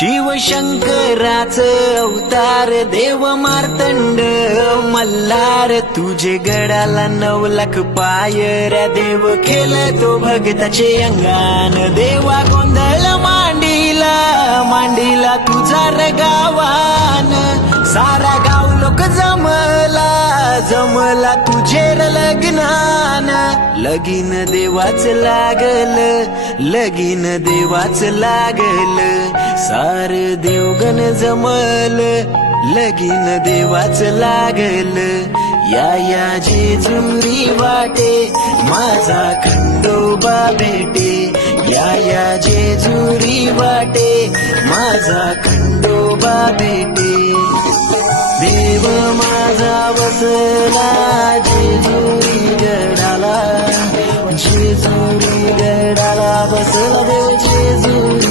शिवशंकराचं अवतार देव मार्तंड मल्हार तुझे गडाला 9 लाख पायऱ्या देव खेळतो भगताचे अंगान देवा गोंधळ मांडीला मांडीला तुझा गावान सारा गाव लोक जमला तुझेर लग्नान लगीन देवाच लागल लगीन देवाच लागल सार देवगण जमल लगीन देवाच लागल या जेजुरी वाटे माझा खंडोबा भेटे या जेजुरी वाटे माझा खंडोबा भेटे देव माझा बसला जेजुरी गडाला बसला देव जेजुरी